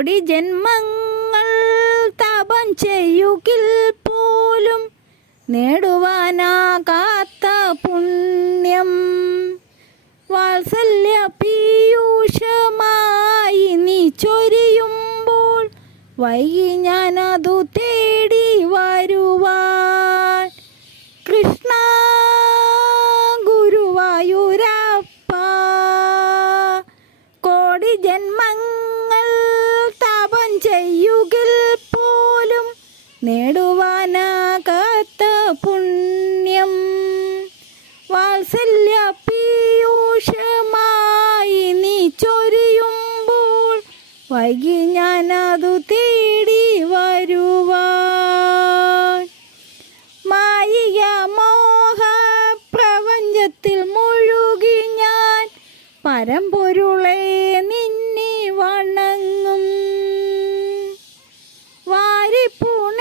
കോടി ജന്മങ്ങൾ തപം ചെയ്യുകിൽ പോലും നേടുവാനാകാത്ത പുണ്യം വാത്സല്യ പീയൂഷമായി നീ ചൊരിയുമ്പോൾ വൈകി ഞാനതു തേടി വരുവാൻ. കൃഷ്ണ ഗുരുവായൂരപ്പ, കോടി ജന്മങ്ങൾ തപം ചെയ്യുകിൽ പോലും നേടുവാനാകാത്ത പുണ്യം വാത്സല്യ പീയൂഷമായി നീ ചൊരിയുമ്പോൾ വൈകി ഞാനതു തേടി വരുവാൻ. മായിക മോഹ പ്രപഞ്ചത്തിൽ മുഴുകി ഞാൻ പരമ്പൊരുളെ നിന്നെ വണങ്ങും. വാരിപ്പുണരുവാൻ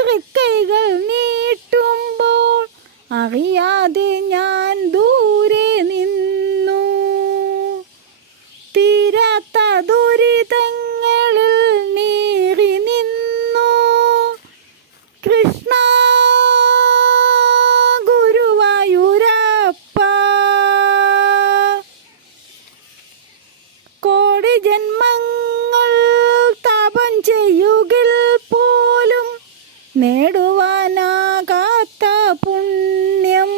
തൃക്കൈകൾ നീട്ടുമ്പോൾ അറിയാതെ ഞാൻ ദൂരെ നിന്നു. തീരാത്ത ദുരിതങ്ങളിൽ നീറി നിന്നു. കൃഷ്ണ ഗുരുവായൂരപ്പ, കോടി ജന്മങ്ങൾ തപം ചെയ്യുകിൽ പോലും നേടുവാനാകാത്ത പുണ്യം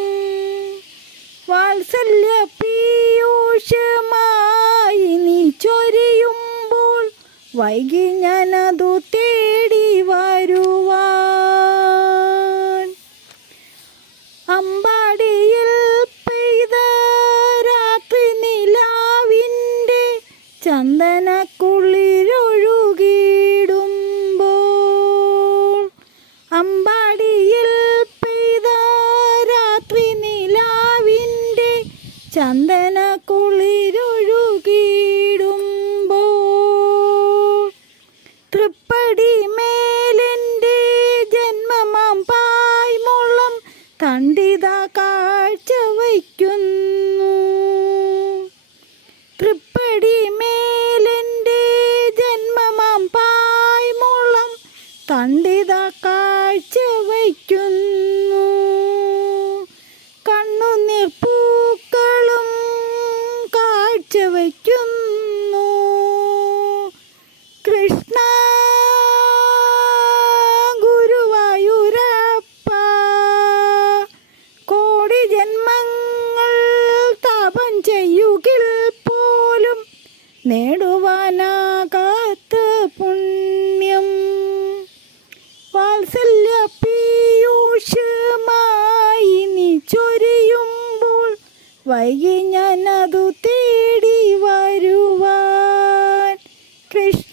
വാത്സല്യ പീയൂഷമായി നീ ചൊരിയുമ്പോൾ വൈകി ഞാനതു തേടി വരുവാൻ. അമ്പാടിയിൽ പെയ്ത രാത്രി നിലാവിൻ്റെ ചന്ദനക്കുളിരൊഴുകിയിടുമ്പോൾ, അമ്പാടിയിൽ പെയ്ത രാത്രി നിലാവിൻ്റെ ചന്ദനക്കുളിരൊഴുകിയിടുമ്പോൾ, തൃപ്പടി മേലെൻ്റെ ജന്മമാം പായ്മുളം തണ്ടിത കാഴ്ച വയ്ക്കുന്നു. തൃപ്പടി മേലെൻ്റെ ജന്മമാം പായ്മുളം തണ്ടിത കാഴ്ച വയ്ക്കുന്നു. കണ്ണുനീർ പൂക്കളും കാഴ്ച വയ്ക്കുന്നു. കൃഷ്ണ ഗുരുവായൂരപ്പ, കോടി ജന്മങ്ങൾ തപം ചെയ്യുകിൽ പോലും നേടുവാനാകാത്ത പുണ്യം വാത്സല്യ പീയൂഷമായി നീ ചൊരിയുമ്പോൾ വൈകി ഞാനതു തേടി വരുവാൻ. കൃഷ്ണ